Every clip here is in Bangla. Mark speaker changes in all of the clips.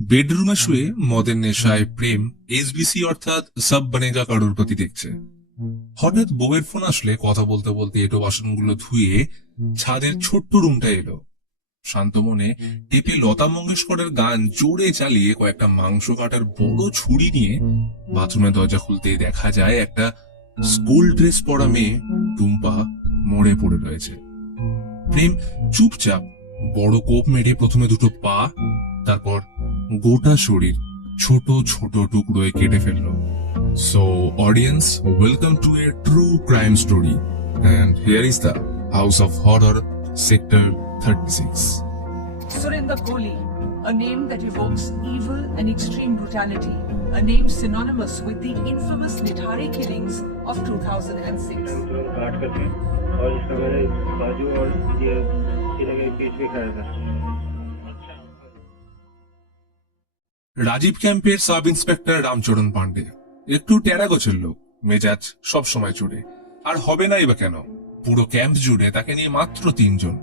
Speaker 1: বেডরুমে শুয়ে মদের নেশায় প্রেম এসবিসি অর্থাৎ সব বনেগা কারোর প্রতি দেখছে। হঠাৎ বউয়ের ফোন আসলে কথা বলতে বলতে এটো বাসনগুলো ধুয়ে ছাদের ছোট্ট রুমটা এলো। শান্ত মনে টেপে লতা মঙ্গেশকরের গান জোরে চালিয়ে কয়েকটা মাংস কাটার বড় ছুরি নিয়ে বাথরুমের দরজা খুলতে দেখা যায় একটা স্কুল ড্রেস পরা মেয়ে টুম্পা মরে পড়ে রয়েছে। প্রেম চুপচাপ বড় কোপ মেরে প্রথমে দুটো পা তারপর গোটা শরীর ছোট ছোট টুকরোয় কেটে ফেলল so audience welcome to a true crime story and here is the house of horror sector thirty six
Speaker 2: Surinder Kohli, a name that evokes evil and extreme brutality, a name synonymous with the infamous Nithari killings of 2006.
Speaker 1: Rajiv ক্যাম্পের সাব ইন্সপেক্টর রামচরণ পান্ডে একটু টেরা গোছের লোক, মেজাজ সব সময় জুড়ে আর হবে নাই বা কেন? পুরো ক্যাম্প জুড়ে তাকে নিয়ে মাত্র তিনজন।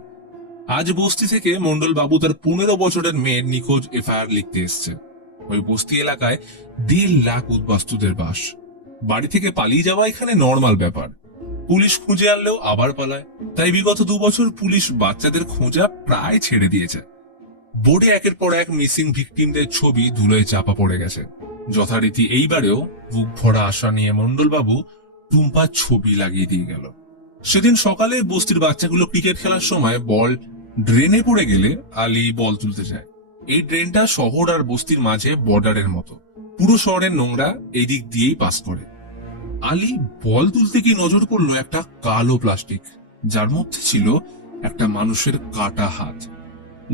Speaker 1: আজ বস্তি থেকে মন্ডল বাবু তার পনেরো বছরের মেয়ের নিখোঁজ এফআইআর লিখতে এসছে। ওই বস্তি এলাকায় দেড় লাখ উদ্বাস্তুদের বাস। বাড়ি থেকে পালিয়ে যাওয়া এখানে নর্মাল ব্যাপার। পুলিশ খুঁজে আনলেও আবার পালায়। তাই বিগত দু বছর পুলিশ বাচ্চাদের খোঁজা প্রায় ছেড়ে দিয়েছে। বোর্ডে একের পর এক মিসিং ভিকটিমদের ছবি ধুলোয় চাপা পড়ে গেছে। যথারীতি এইবারেও বুক ভরা আশা নিয়ে মন্ডলবাবু টুম্পার ছবি লাগিয়ে দিয়ে গেল। সেদিন সকালে বস্তির বাচ্চাগুলো ক্রিকেট খেলার সময় বল ড্রেনে পড়ে গেলে আলী বল তুলতে যায়। এই ড্রেনটা শহর আর বস্তির মাঝে বর্ডারের মতো। পুরো শহরের নোংরা এদিক দিয়েই পাস করে। আলী বল তুলতে গিয়ে নজর পড়ল একটা কালো প্লাস্টিক। যার মধ্যে ছিল একটা মানুষের কাটা হাত।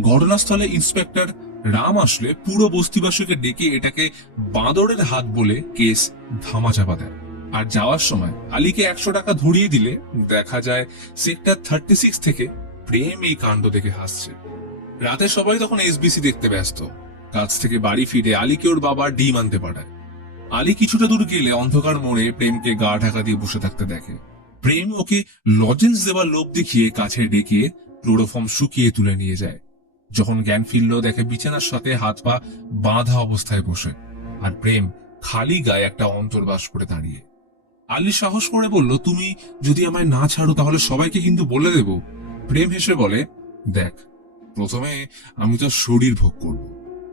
Speaker 1: ঘটনাস্থলে ইন্সপেক্টর রাম আসলে পুরো বস্তিবাসীকে ডেকে এটাকে বাঁদরের হাত বলে কেস ধামাচাপা দেয়। আর যাওয়ার সময় আলীকে একশো টাকা ধরিয়ে দিলে দেখা যায় সেক্টর থার্টি সিক্স থেকে প্রেম এই কাণ্ড দেখে হাসছে। রাতে সবাই তখন এসবিসি দেখতে ব্যস্ত। কাজ থেকে বাড়ি ফিরে আলীকে ওর বাবা ডিম আনতে পাঠায়। আলী কিছুটা দূর গেলে অন্ধকার মোড়ে প্রেমকে গা ঢাকা দিয়ে বসে থাকতে দেখে। প্রেম ওকে লজেন্স দেওয়ার লোভ দেখিয়ে কাছে ডেকে ক্লোরোফর্ম শুকিয়ে তুলে নিয়ে যায়। যখন জ্ঞান ফিরল দেখে বিছানার সাথে হাত পা বাঁধা অবস্থায় বসে। আর প্রেম খালি গায়ে একটা অন্তর্বাস করে দাঁড়িয়ে। আলী সাহস করে বলল, তুমি যদি আমায় না ছাড়ো তাহলে সবাইকে কিন্তু বলে দেব। প্রেম হেসে বলে, দেখ, প্রথমে আমি তো শরীর ভোগ করব।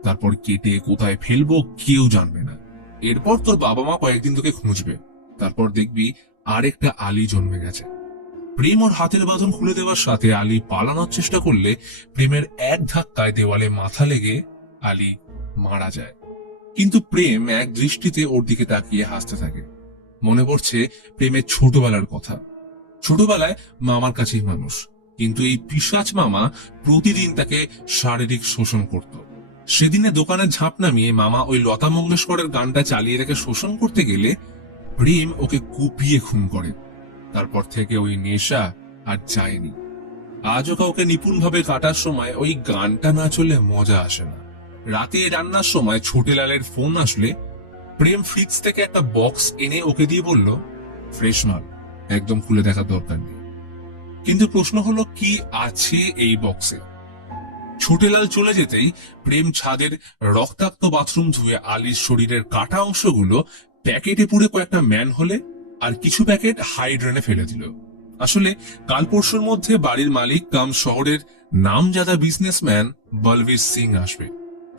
Speaker 1: তারপর কেটে কোথায় ফেলব কেউ জানবে না। এরপর তোর বাবা মা কয়েকদিন তোকে খুঁজবে। তারপর দেখবি আরেকটা আলী জন্মে গেছে। প্রেম ওর হাতের বাঁধন খুলে দেওয়ার সাথে আলী পালানোর চেষ্টা করলে প্রেমের এক ধাক্কায় দেওয়ালে মাথা লেগে আলী মারা যায়। কিন্তু প্রেম এক দৃষ্টিতে ওর দিকে তাকিয়ে হাসতে থাকে। মনে পড়ছে প্রেমের ছোটবেলার কথা। ছোটবেলায় মামার কাছেই মানুষ। কিন্তু এই পিসাচ মামা প্রতিদিন তাকে শারীরিক শোষণ করত। সেদিনে দোকানে ঝাঁপ নামিয়ে মামা ওই লতা মঙ্গেশকরের গানটা চালিয়ে তাকে শোষণ করতে গেলে প্রেম ওকে কুপিয়ে খুন করে। তারপর থেকে ওই নেশা আর যায়নি। আজও কাউকে নিপুণভাবে কাটার সময় ওই গানটা না চললে মজা আসে না। রাতে রান্নার সময় ছোটেলালের ফোন আসলে প্রেম ফ্রিজ থেকে একটা বক্স এনে ওকে দিয়ে বলল, ফ্রেশ মাল, একদম খুলে দেখার দরকার নেই। কিন্তু প্রশ্ন হলো, কি আছে এই বক্সে ছোটেলাল চলে যেতেই প্রেম ছাদের রক্তাক্ত বাথরুম ধুয়ে আলির শরীরের কাটা অংশগুলো প্যাকেটে পুড়ে কয়েকটা ম্যান হলে আর কিছু প্যাকেট হাইড্রেনে ফেলে দিল। আসলে কাল পরশুর মধ্যে বাড়ির মালিক কাম শহরের নামজাদা বিজনেসম্যান বলবীর সিং আসবে।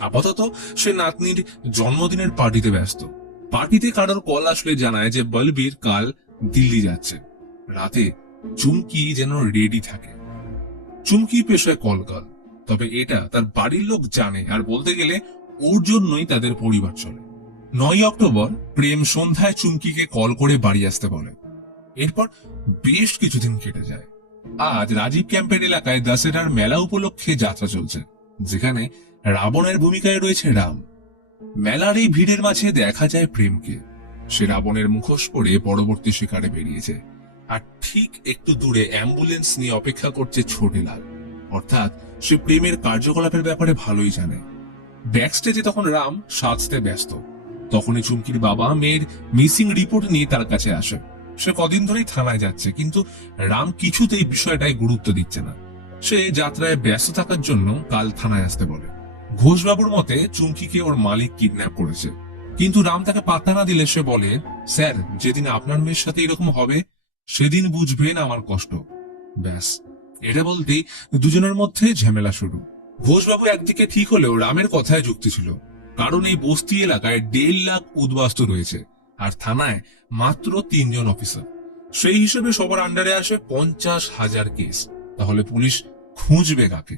Speaker 1: আপাতত সে নাতনির জন্মদিনের পার্টিতে ব্যস্ত। পার্টিতে কারোর কল আসলে জানায় যে বলবীর কাল দিল্লি যাচ্ছে। রাতে চুমকি যেন রেডি থাকে। চুমকি পেশায় কলকাল তবে এটা তার বাড়ির লোক জানে আর বলতে গেলে ওর জন্যই তাদের পরিবার চলে। নয় অক্টোবর প্রেম সন্ধ্যায় চুমকিকে কল করে বাড়ি আসতে বলে। এরপর বেশ কিছুদিন কেটে যায়। আজ রাজীব ক্যাম্পের এলাকায় দশেরার মেলা উপলক্ষে যাত্রা চলছে, যেখানে রাবণের ভূমিকায় রয়েছে রাম। মেলার এই ভিড়ের মাঝে দেখা যায় প্রেমকে। সে রাবণের মুখোশ পরে পরবর্তী শিকারে বেরিয়েছে। আর ঠিক একটু দূরে অ্যাম্বুলেন্স নিয়ে অপেক্ষা করছে ছোটেলাল অর্থাৎ সে প্রেমের কার্যকলাপের ব্যাপারে ভালোই জানে। ব্যাকস্টেজে তখন রাম সাজতে ব্যস্ত। তখনই চুমকির বাবা মেয়ের মিসিং রিপোর্ট নিয়ে তার কাছে আসে। সে কদিন ধরেই থানায় যাচ্ছে, কিন্তু রাম কিছুতেই বিষয়টায় গুরুত্ব দিচ্ছে না। সে যাত্রায় ব্যস্ত থাকার জন্য কাল থানায় আসতে বলে। ঘোষবাবুর মতে, চুমকিকে ওর মালিক কিডন্যাপ করেছে। কিন্তু রাম তাকে পাত্তা না দিলে সে বলে, স্যার, যেদিন আপনার মেয়ের সাথে এরকম হবে, সেদিন বুঝবেন আমার কষ্ট। ব্যাস। এটা বলতেই দুজনের মধ্যে ঝামেলা শুরু। ঘোষবাবু একদিকে ঠিক হলেও রামের কথায় যুক্তি ছিল, কারণ এই বস্তি এলাকায় দেড় লাখ উদ্বাস্তু রয়েছে আর থানায় মাত্র তিনজন অফিসার। সেই হিসেবে সবার আন্ডারে আসে পঞ্চাশ হাজার কেস। তাহলে পুলিশ খুঁজবে কাকে?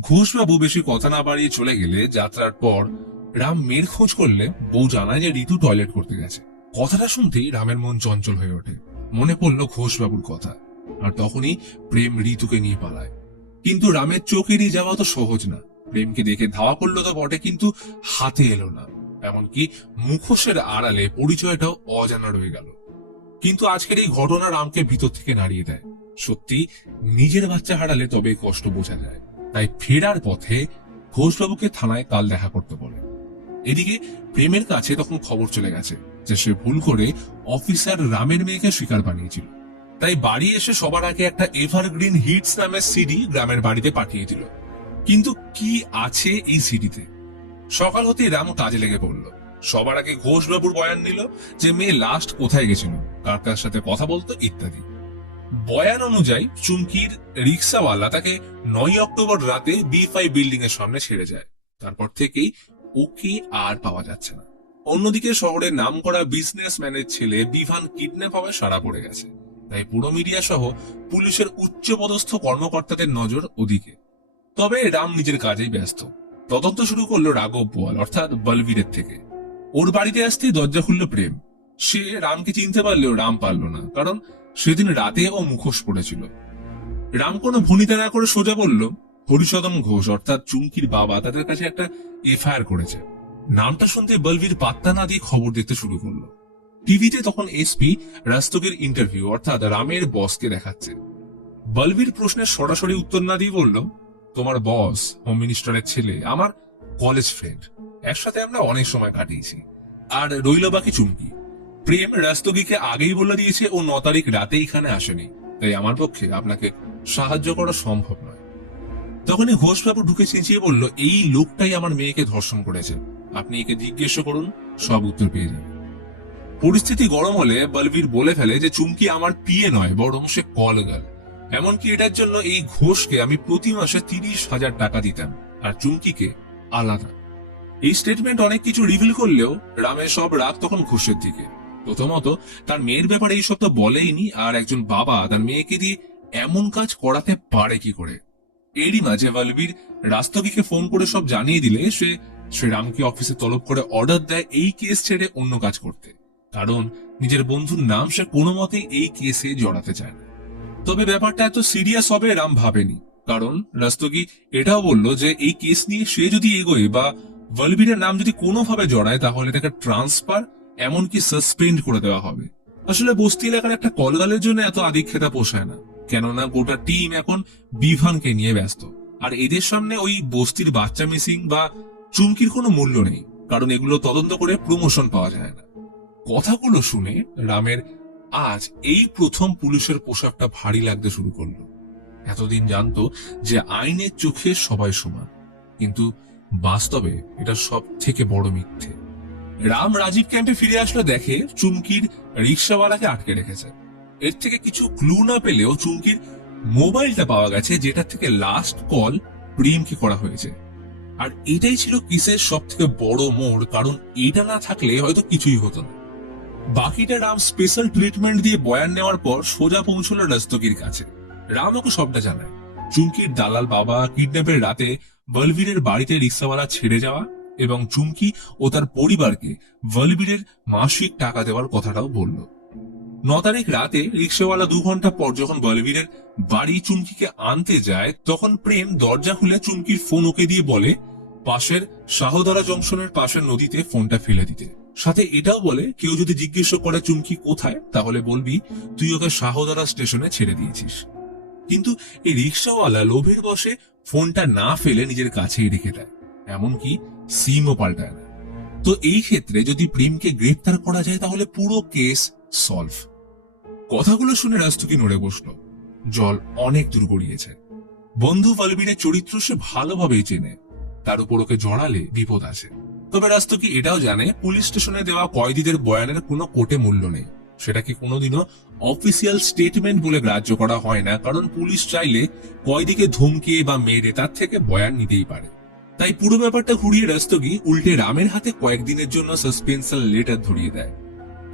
Speaker 1: ঘোষবাবু বেশি কথা না বাড়িয়ে চলে গেলে যাত্রার পর রাম মেয়ের খোঁজ করলে বউ জানায় যে ঋতু টয়লেট করতে গেছে। কথাটা শুনতেই রামের মন চঞ্চল হয়ে ওঠে। মনে পড়ল ঘোষবাবুর কথা। আর তখনই প্রেম ঋতুকে নিয়ে পালায়। কিন্তু রামের চোখ এড়িয়ে যাওয়া তো সহজ না। প্রেমকে দেখে ধাওয়া করল তো বটে, কিন্তু হাতে এলো না। এমনকি মুখোশের আড়ালে পরিচয়টাও অজানা রয়ে গেল। কিন্তু আজকের এই ঘটনা রামকে ভিতর থেকে নাড়িয়ে দেয়। সত্যি, নিজের বাচ্চা হারালে তবে কষ্ট বোঝা যায়। তাই ফেরার পথে ঘোষবাবুকে থানায় কাল দেখা করতে বলে। এদিকে প্রেমের কাছে তখন খবর চলে গেছে যে সে ভুল করে অফিসার রামের মেয়েকে শিকার বানিয়েছিল। তাই বাড়ি এসে সবার আগে একটা এভারগ্রিন হিটস নামের সিডি গ্রামের বাড়িতে পাঠিয়ে দিল। কিন্তু কি আছে এই সিডিতে সকাল হতেই রাম কাজে লেগে পড়ল। সবার আগে ঘোষবাবুর বয়ান নিল যে মেয়ে লাস্ট কোথায় গেছিল, কার কার সাথে কথা বলতো ইত্যাদি। বয়ান অনুযায়ী চুমকির রিক্সাওয়ালা তাকে নয় অক্টোবর রাতে বি ফাইভ বিল্ডিং এর সামনে ছেড়ে যায়। তারপর থেকেই ওকে আর পাওয়া যাচ্ছে না। অন্যদিকে শহরের নাম করা বিজনেসম্যানের ছেলে বিভান কিডন্যাপ হওয়ায় সারা পড়ে গেছে। তাই পুরো মিডিয়া সহ পুলিশের উচ্চপদস্থ কর্মকর্তাদের নজর ওদিকে। তবে রাম নিজের কাজেই ব্যস্ত। তদন্ত শুরু করল রাঘব বোয়াল অর্থাৎ বলবীরের থেকে। ওর বাড়িতে আসতেই দরজা খুলল প্রেম। সে রামকে চিনতে পারলেও রাম পারল না, কারণ সেদিন রাতে ও মুখোশ পড়েছিল। রাম কোনো ভনিতা না করে সোজা বলল হরিসদম ঘোষ, অর্থাৎ চুমকির বাবা, তাদের কাছে একটা এফআইআর করেছে। নামটা শুনতে বলবীর পাত্তা না দিয়ে খবর দেখতে শুরু করল। টিভিতে তখন এসপি রাস্তকের ইন্টারভিউ অর্থাৎ রামের বসকে দেখাচ্ছে। বলবীর প্রশ্নের সরাসরি উত্তর না দিয়ে বলল, তোমার বস হোম মিনিস্টারের ছেলে, আমার কলেজ ফ্রেন্ড একসাথে আমরা অনেক সময় কাটিয়েছি। আর রইল বাকি চুমকি। প্রেম রাস্তগীকে আগেই বলে দিয়েছে, ও ন তারিখ রাতে এখানে আসেনি। তাই আমার পক্ষে আপনাকে সাহায্য করা সম্ভব নয়। তখনই ঘোষবাবু ঢুকে চেঁচিয়ে বলল, এই লোকটাই আমার মেয়েকে ধর্ষণ করেছে। আপনি একে জিজ্ঞেস করুন, সব উত্তর পেয়ে যাবেন। পরিস্থিতি গরম হলে বলবীর বলে ফেলে যে চুমকি আমার পিয়ে নয়, বরং সে কল গাল এমনকি এটার জন্য এই ঘোষকে আমি প্রতি মাসে তিরিশ হাজার টাকা দিতাম, আর চুমকিকে আলাদা। এই স্টেটমেন্ট অনেক কিছু রিভিল করলেও রামের সব রাগ তখন ঘোষের দিকে। প্রথমত, তার মেয়ের ব্যাপারে এইসব তো বলেইনি, আর একজন বাবা তার মেয়েকে দিয়ে এমন কাজ করাতে পারে কি করে? এরই মাঝে বলবীর রাস্তগীকে ফোন করে সব জানিয়ে দিলে সে সে রামকে অফিসে তলব করে অর্ডার দেয় এই কেস ছেড়ে অন্য কাজ করতে। কারণ নিজের বন্ধুর নাম সে কোনো মতেই এই কেসে জড়াতে চায় না। তবে ব্যাপারটা এত সিরিয়াস হবে রাম ভাবেনি। কারণ রাস্তগী এটাও বলল যে এই কেস নিয়ে সে যদি এগোয় বা বলবীরের নাম যদি কোনোভাবে জড়ায় তাহলে তাকে ট্রান্সফার এমনকি সাসপেন্ড করে দেওয়া হবে। আসলে বস্তি এলাকার একটা কলগালের জন্য এত আদিক্ষেতা পোষায় না। কেননা গোটা টিম এখন বিভানকে নিয়ে ব্যস্ত। আর এদের সামনে ওই বস্তির বাচ্চা মিসিং বা চুমকির কোনো মূল্য নেই। কারণ এগুলো তদন্ত করে প্রমোশন পাওয়া যায় না। কথাগুলো শুনে রামের আজ এই প্রথম পুলিশের পোশাকটা ভারী লাগতে শুরু করল। এতদিন জানতো যে আইনের চোখে সবাই সমান, কিন্তু বাস্তবে এটা সব থেকে বড় মিথ্যে। রাম রাজীব ক্যাম্পে ফিরে আসলে দেখে চুমকির রিক্সাওয়ালাকে আটকে রেখেছে। এর থেকে কিছু ক্লু না পেলেও চুমকির মোবাইলটা পাওয়া গেছে যেটা থেকে লাস্ট কল প্রেমকে করা হয়েছে। আর এটাই ছিল কিসের সব থেকে বড় মোড়, কারণ এটা না থাকলে হয়তো কিছুই হতো না। বাকিটা রাম স্পেশাল ট্রিটমেন্ট দিয়ে বয়ান নেওয়ার পর সোজা পৌঁছলো রাস্তকির কাছে। রাম ওকে সবটা জানায়। চুমকির দালাল বাবা কিডন্যাপের রাতে বলবীরের বাড়িতে রিক্সাওয়ালা ছেড়ে যাওয়া এবং চুমকি ও তার পরিবারকে বলবীরের মাসিক টাকা দেওয়ার কথাটাও বলল। ন তারিখ রাতে রিক্সাওয়ালা দু ঘণ্টা পর যখন বলবীরের বাড়ি চুমকিকে আনতে যায়, তখন প্রেম দরজা খুলে চুমকির ফোন ওকে দিয়ে বলে, পাশের শাহদরা জংশনের পাশের নদীতে ফোনটা ফেলে দিতে। সাথে এটাও বলে, কেউ যদি জিজ্ঞেস করে চুমকি কোথায়, তাহলে বলবি, তুই ওকে শাহদরা স্টেশনে ছেড়ে দিয়েছিস। কিন্তু এই রিক্সাওয়ালা লোভের বসে ফোনটা না ফেলে নিজের কাছেই রেখে দেয়। এমনকি সিমও পাল্টায় না। তো এই ক্ষেত্রে যদি প্রেমকে গ্রেপ্তার করা যায়, তাহলে পুরো কেস সলভ। কথাগুলো শুনে রাস্তুকি নড়ে বসল। জল অনেক দূর গড়িয়েছে। বন্ধু বলবীরের চরিত্র সে ভালোভাবেই চেনে। তার উপর ওকে জড়ালে বিপদ আছে তবে রাস্তকি এটাও জানে, পুলিশ স্টেশনে দেওয়া কয়েদিদের বয়ানের কোনো কোটে মূল্য নেই। সেটাকে কোনোদিনও অফিসিয়াল স্টেটমেন্ট বলে গ্রাহ্য করা হয় না, কারণ পুলিশ চাইলে কয়েদিকে ধমকিয়ে বা মেরে তার থেকে বয়ান নিতেই পারে। তাই পুরো ব্যাপারটা ঘুরিয়ে রাস্তগি উল্টে রামের হাতে কয়েকদিনের জন্য সাসপেন্সাল লেটার ধরিয়ে দেয়।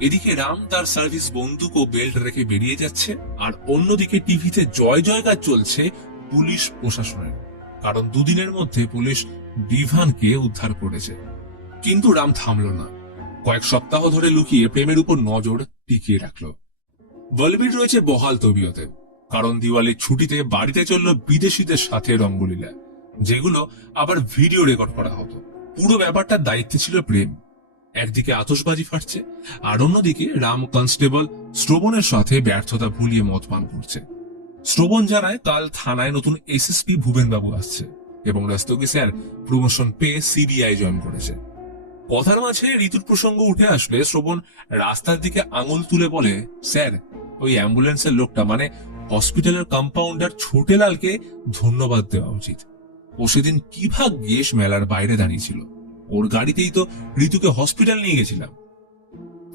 Speaker 1: এদিকে রাম তার সার্ভিস বন্দুক ও বেল্ট রেখে বেরিয়ে যাচ্ছে, আর অন্যদিকে টিভিতে জয় জয়গার চলছে পুলিশ প্রশাসনের। কারণ দুদিনের মধ্যে পুলিশ ডিভানকে উদ্ধার করেছে। কিন্তু রাম থামল না। কয়েক সপ্তাহ ধরে লুকিয়ে প্রেমের উপর নজর টিকিয়ে রাখল। বলবীর রয়েছে বহাল তবিয়তে, কারণ দিওয়ালির ছুটিতে বাড়িতে চলল বিদেশিদের সাথে রঙ্গলীলা, যেগুলো আবার ভিডিও রেকর্ড করা হতো। পুরো ব্যাপারটার দায়িত্বে ছিল প্রেম। একদিকে আতসবাজি ফাটছে, আর অন্যদিকে রাম কনস্টেবল শ্রবণের সাথে ব্যর্থতা ভুলিয়ে মদ পান করছে। শ্রবণ জানায় কাল থানায় নতুন এসএসপি ভুবেন বাবু আসছে, এবং রাস্তকি স্যার প্রমোশন পেয়ে সিবিআই জয়েন করেছে। কথার মাঝে ঋতুর প্রসঙ্গ উঠে আসলে শ্রবণ রাস্তার দিকে আঙুল তুলে বলে, স্যার, ওই অ্যাম্বুলেন্সের লোকটা মানে হসপিটালের কম্পাউন্ডার ছোটেলালকে ধন্যবাদ দেওয়া উচিত। ও সেদিন কি ভাগ্যেস মেলার বাইরে দাঁড়িয়েছিল। ওর গাড়িতেই তো ঋতুকে হসপিটাল নিয়ে গেছিলাম।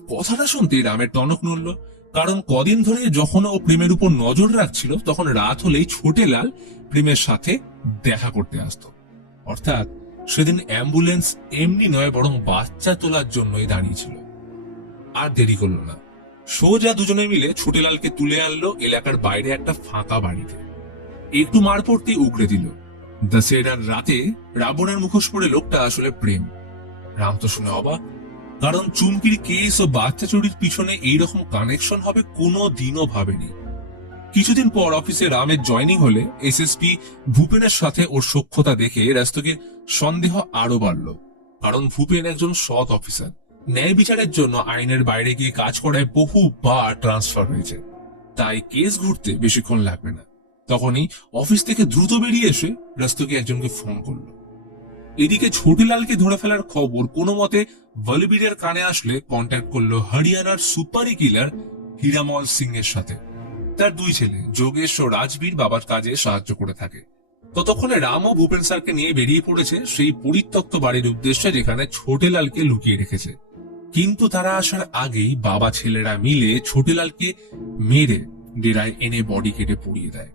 Speaker 1: কথাটা শুনতে রামের টনক নড়ল, কারণ কদিন ধরে যখন ও প্রেমের উপর নজর রাখছিল, তখন রাত হলেই ছোটেলাল প্রেমের সাথে দেখা করতে আসতো। অর্থাৎ সেদিন অ্যাম্বুলেন্স এমনি নয়, বরং বাচ্চা তোলার জন্যই দাঁড়িয়েছিল আর দেরি করল না। সোজা দুজনে মিলে ছোটেলালকে তুলে আনলো এলাকার বাইরে একটা ফাঁকা বাড়িতে। একটু মার পড়তে উগড়ে দিল। দশেরার রাতে রাবণের মুখোশ পরে লোকটা আসলে প্রেম। রাম তো শুনে অবাক। কারণ চুমকির কেস ও বাচ্চা চুরির পিছনে এইরকম কানেকশন হবে কোনো দিনও ভাবেনি। কিছুদিন পর অফিসে রামের জয়নিং হলে এসএসপি ভূপেনের সাথে ওর সক্ষতা দেখে রাস্তকের সন্দেহ আরও বাড়ল। কারণ ভূপেন একজন সৎ অফিসার। ন্যায় বিচারের জন্য আইনের বাইরে গিয়ে কাজ করায় বহুবার ট্রান্সফার হয়েছে। তাই কেস ঘুরতে বেশিক্ষণ লাগবে না। তখনই অফিস থেকে দ্রুত বেরিয়ে এসে রাস্তকে একজনকে ফোন করল। এদিকে ছোটিলালকে ধরে ফেলার খবর কোনো মতে বলবীরের কানে আসলে কন্ট্যাক্ট করল হরিয়ানার সুপারি কিলার হীরামল সিং এর সাথে। তার দুই ছেলে, যোগেশ ও রাজবীর বাবার কাজে সাহায্য করে থাকে। ততক্ষণে রাম ও ভূপেন স্যারকে নিয়ে বেরিয়ে পড়েছে সেই পরিত্যক্ত বাড়ির উদ্দেশ্যে যেখানে ছোটেলালকে লুকিয়ে রেখেছে। কিন্তু তারা আসার আগেই বাবা ছেলেরা মিলে ছোটেলালকে মেরে ডেরায় এনে বডি কেটে পুড়িয়ে দেয়।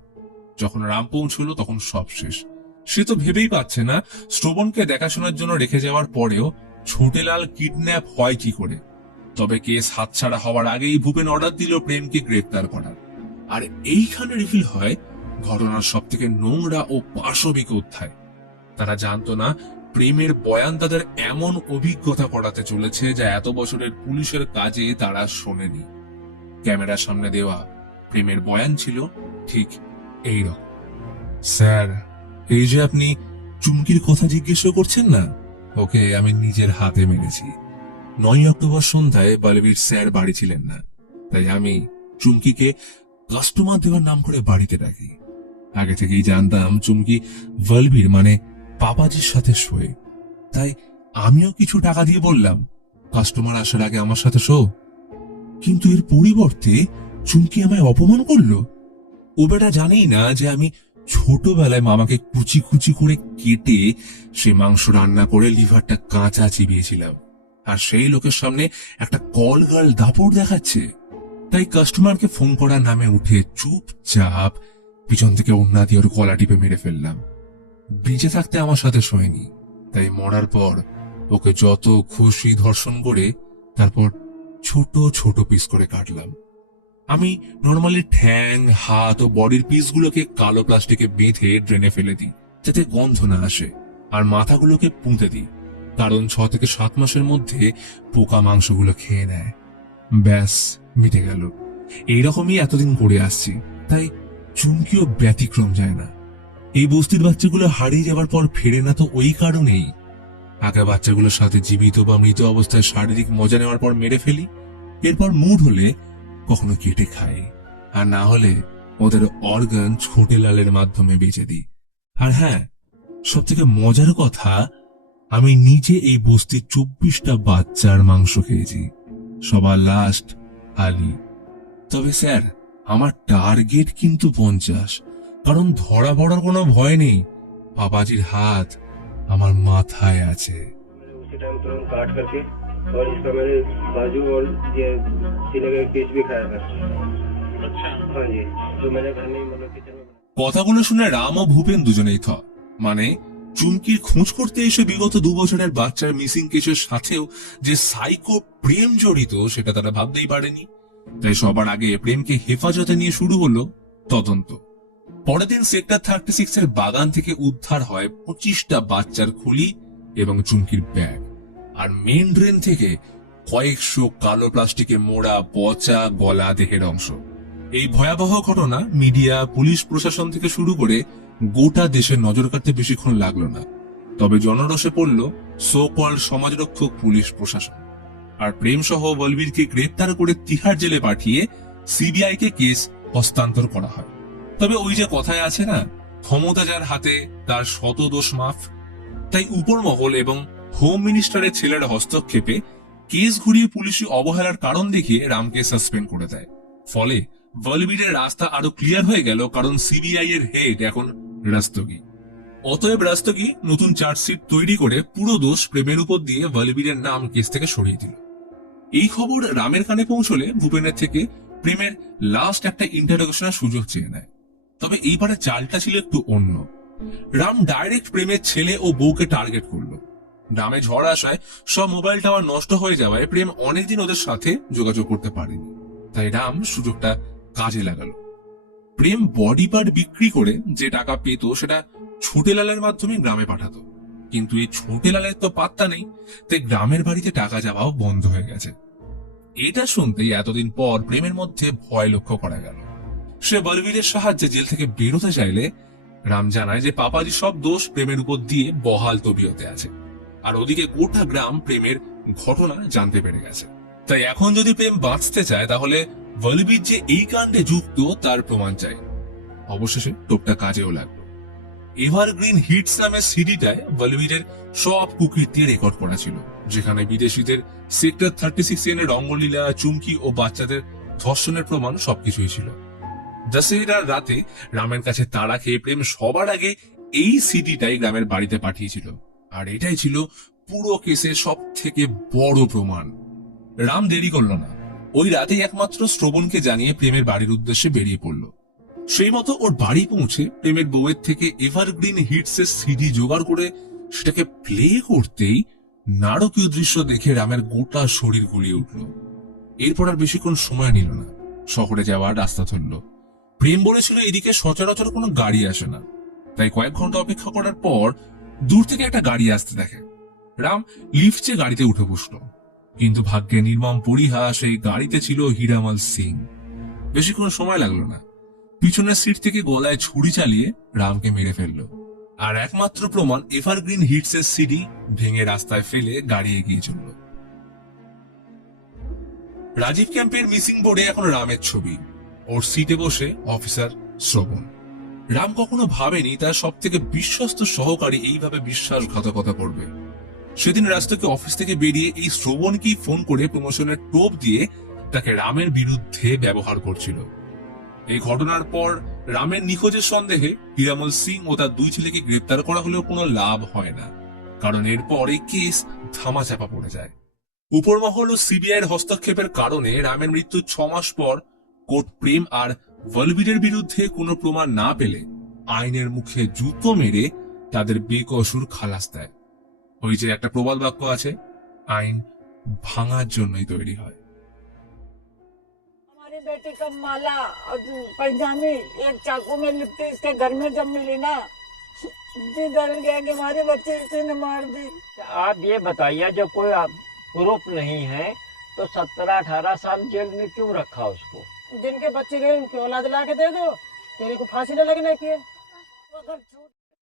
Speaker 1: যখন রাম পৌঁছলো তখন সব শেষ। সে তো ভেবেই পাচ্ছে না, শ্রবণকে দেখাশোনার জন্য রেখে যাওয়ার পরেও ছোটেলাল কিডন্যাপ হয় কি করে। তবে কেস হাতছাড়া হওয়ার আগেই ভূপেন অর্ডার দিল প্রেমকে গ্রেপ্তার করার। আর এইখানে রিফিল হয় ঘটনার সব থেকে নোংরা ও পাশবিক অধ্যায়। তারা জানতো না, প্রেমের বয়ান তাদের এমন অভিজ্ঞতা করাতে চলেছে যা এত বছরের পুলিশের কাজে তারা শোনেনি। ক্যামেরার সামনে দেওয়া প্রেমের বয়ান ছিল ঠিক এইরকম স্যার, এই যে আপনি চুমকির কথা জিজ্ঞেস করছেন না? ওকে আমি নিজের হাতে মেরেছি। নয় অক্টোবর সন্ধ্যায় বলবীর স্যার বাড়ি ছিলেন না। তাই আমি চুমকিকে কাস্টমার দেওয়ার নাম করে বাড়িতে ডাকি। আগে থেকেই জানতাম, চুমকি বলবীর মানে পাপাজির সাথে শোয়ে। তাই আমিও কিছু টাকা দিয়ে বললাম কাস্টমার আসার আগে আমার সাথে শো। কিন্তু এর পরিবর্তে চুমকি আমায় অপমান করল। ও বেটা জানেই না যে আমি ছোটবেলায় মামাকে কুচি কুচি করে কেটে সে মাংস রান্না করে লিভারটা কাঁচা চিবিয়েছিলাম। আর সেই লোকের সামনে একটা কল গার্ল দাপড় দেখাচ্ছে। তাই কাস্টমারকে ফোন করার নামে উঠে চুপচাপ পিছন থেকে ওন্না দিয়ে ওর গলা টিপে মেরে ফেললাম। বেঁচে থাকতে আমার সাথে শোয়নি। তাই মরার পর ওকে যত খুশি ধর্ষণ করে তারপর ছোট ছোট পিস করে কাটলাম। আমি নর্মালি ঠ্যাং, হাত ও বডির পিসগুলোকে কালো প্লাস্টিকে বেঁধে ড্রেনে ফেলে দিই, যাতে গন্ধ না আসে, আর মাথাগুলোকে পুঁতে দিই, কারণ ছ থেকে সাত মাসের মধ্যে পোকা মাংসগুলো খেয়ে নেয়। ব্যাস, মিটে গেল। এইরকমই এতদিন করে আসছি, তাই চুমকিও ব্যতিক্রম যায় না। এই বস্তির বাচ্চাগুলো হারিয়ে যাবার পর ফেরে না তো ওই কারণেই। আগে বাচ্চাগুলোর সাথে জীবিত বা মৃত অবস্থায় শারীরিক মজা নেওয়ার পর মেরে ফেলি, এরপর মুড হলে কখনো কেটে খাই। আর না হলে ওদের অর্গান ছোটে লালের মাধ্যমে বেঁচে দিই। আর হ্যাঁ সব থেকে মজার কথা, আমি নিজে এই বস্তির চব্বিশটা বাচ্চার মাংস খেয়েছি। সবার লাস্ট আলি। তবে স্যার আমার টার্গেট কিন্তু পঞ্চাশ। কারণ ধরা পড়ার কোনো ভয় নেই। পাপাজির হাত আমার মাথায় আছে।
Speaker 3: আচ্ছা।
Speaker 1: কথাগুলো শুনে রাম ও ভূপেন দুজনেই থ। মানে চুমকির খোঁজ করতে এসে বিগত দু বছরের বাচ্চার মিসিং কেসের সাথেও যে সাইকো প্রেম জড়িত সেটা তারা ভাবতেই পারেনি। তাই সবার আগে প্রেমকে হেফাজতে নিয়ে শুরু হলো তদন্ত। পরের দিন সেক্টর থার্টি সিক্স এর বাগান থেকে উদ্ধার হয় পঁচিশটা বাচ্চার খুলি এবং চুমকির ব্যাগ। আর মেন ড্রেন থেকে কয়েকশো কালো প্লাস্টিকে মোড়া পচা গলা দেহের অংশ। এই ভয়াবহ ঘটনা মিডিয়া পুলিশ প্রশাসন থেকে শুরু করে গোটা দেশের নজর কাটতে বেশিক্ষণ লাগল না। তবে জনরসে পড়ল সো কল সমাজরক্ষক পুলিশ প্রশাসন। আর প্রেম সহ বলবীরকে গ্রেপ্তার করে তিহার জেলে পাঠিয়ে সিবিআই কে কেস হস্তান্তর করা হয়। তবে ওই যে কথায় আছে না, ক্ষমতা যার হাতে, তার শত দোষ মাফ। তাই উপর মহল এবং হোম মিনিস্টারের ছেলের হস্তক্ষেপে কেস ঘুরিয়ে পুলিশি অবহেলার কারণ দেখিয়ে রামকে সাসপেন্ড করে দেয়। ফলে বলবীরের রাস্তা আরও ক্লিয়ার হয়ে গেল, কারণ সিবিআই এর হেড এখন রাস্তগি। অতএব রাস্তগি নতুন চার্জশিট তৈরি করে পুরো দোষ প্রেমের উপর দিয়ে বলবীরের নাম কেস থেকে সরিয়ে দিল। এই খবর রামের কানে পৌঁছলে ভূপেনের থেকে প্রেমের লাস্ট একটা ইন্টারোগেশনের সুযোগ চেয়ে নেয়। তবে এইবারে চালটা ছিল একটু অন্য। রাম ডাইরেক্ট প্রেমের ছেলে ও বউকে টার্গেট করল। গ্রামে ঝড় আসায় সব মোবাইল টাওয়ার নষ্ট হয়ে যাওয়ায় প্রেম অনেকদিন ওদের সাথে যোগাযোগ করতে পারেনি। তাই রাম সুযোগটা কাজে লাগালো। প্রেম বডি পার্ট বিক্রি করে যে টাকা পেত সেটা ছোটেলালের মাধ্যমে গ্রামে পাঠাতো। কিন্তু এই ছোটেলালের তো পাত্তা নেই, তাই গ্রামের বাড়িতে টাকা যাওয়াও বন্ধ হয়ে গেছে। এটা শুনতেই এতদিন পর প্রেমের মধ্যে ভয় লক্ষ্য করা গেল। সে বলবীরের সাহায্যে জেল থেকে বেরোতে চাইলে রাম জানায় যে পাপাজি সব দোষ প্রেমের উপর দিয়ে বহাল তবিয়তে আছে। আর ওদিকে গোটা গ্রাম প্রেমের ঘটনা জানতে পেরে গেছে। তাই এখন যদি প্রেম বাঁচতে চায়, তাহলে বলবীর যে এই কাণ্ডে যুক্ত, তার প্রমাণ চাই। অবশেষে টোপটা কাজেও লাগল। এভারগ্রিন হিটস নামের সিডিটায় বলবীরের সব কুকীর্তি রেকর্ড করা ছিল, যেখানে বিদেশিদের সেক্টর থার্টি সিক্স এর রঙ্গলীলা, চুমকি ও বাচ্চাদের ধর্ষণের প্রমাণ সবকিছুই ছিল। দশেরার রাতে রামের কাছে তাড়া খেয়ে প্রেম সবার আগে এই সিডিটাই গ্রামের বাড়িতে পাঠিয়েছিল। আর এটাই ছিল পুরো কেসের সব থেকে বড় প্রমাণ। রাম দেরি করল না। ওই রাতেই একমাত্র শ্রবণকে জানিয়ে প্রেমের বাড়ির উদ্দেশ্যে বেরিয়ে পড়ল। সেই মতো ওর বাড়ি পৌঁছে প্রেমের বউয়ের থেকে এভারগ্রিন হিটস এর সিডি জোগাড় করে সেটাকে প্লে করতেই নারকীয় দৃশ্য দেখে রামের গোটা শরীর গুলিয়ে উঠল। এরপর আর বেশিক্ষণ সময় নিল না। শহরে যাওয়ার রাস্তা ধরল। প্রেম বলেছিল এদিকে সচরাচর কোনো গাড়ি আসে না। তাই কয়েক ঘণ্টা অপেক্ষা করার পর দূর থেকে একটা গাড়ি আসতে দেখে। রাম লিফটে গাড়িতে উঠে বসল। কিন্তু ভাগ্যে নির্মম পরিহাস এই গাড়িতে ছিল হীরামল সিং। বেশিক্ষণ সময় লাগল না। পিছনের সিট থেকে গলায় ছুরি চালিয়ে রামকে মেরে ফেলল। আর একমাত্র প্রমাণ, এভারগ্রিন হিটস এর সিডি ভেঙে রাস্তায় ফেলে গাড়ি এগিয়ে চলল। রাজীব ক্যাম্পের মিসিং বোর্ডে এখন রামের ছবি। ওর সিটে বসে অফিসার শ্রবণ। রাম কখনো ভাবেনি, তার সব থেকে বিশ্বস্ত সহকারী এইভাবে বিশ্বাসঘাতকতা করবে। সেদিন রাস্তাকে অফিস থেকে বেরিয়ে এই শ্রবণকেই ফোন করে প্রমোশনের টোপ দিয়ে তাকে রামের বিরুদ্ধে ব্যবহার করছিল। এই ঘটনার পর রামের নিখোঁজের সন্দেহে হিরামল সিং ও তার দুই ছেলেকে গ্রেপ্তার করা হলেও কোনো লাভ হয় না, কারণ এরপর এই কেস ধামাচাপা পড়ে যায়। উপরমহল ও সিবিআই এর হস্তক্ষেপের কারণে রামের মৃত্যুর ছ মাস পর কোর্ট প্রেম আর বলবীরের বিরুদ্ধে কোনো প্রমাণ না পেলে আইনের মুখে জুতো মেরে তাদের বেকসুর খালাস দেয়। ওই যে একটা প্রবাদ বাক্য আছে, আইন ভাঙার জন্যই তৈরি হয়।
Speaker 4: बेटे का माला और पैजामे एक चाकू में लिपटे इसके घर में जब मिली ना जी डर गया कि हमारे बच्चे इसे न मार दी।
Speaker 5: आप ये बताइए जब कोई प्रूफ नहीं है तो सत्रह अठारह साल जेल में क्यों रखा उसको?
Speaker 4: जिनके बच्चे गए उनकी औलाद ला के दे दो। तेरे को फांसी न लगने की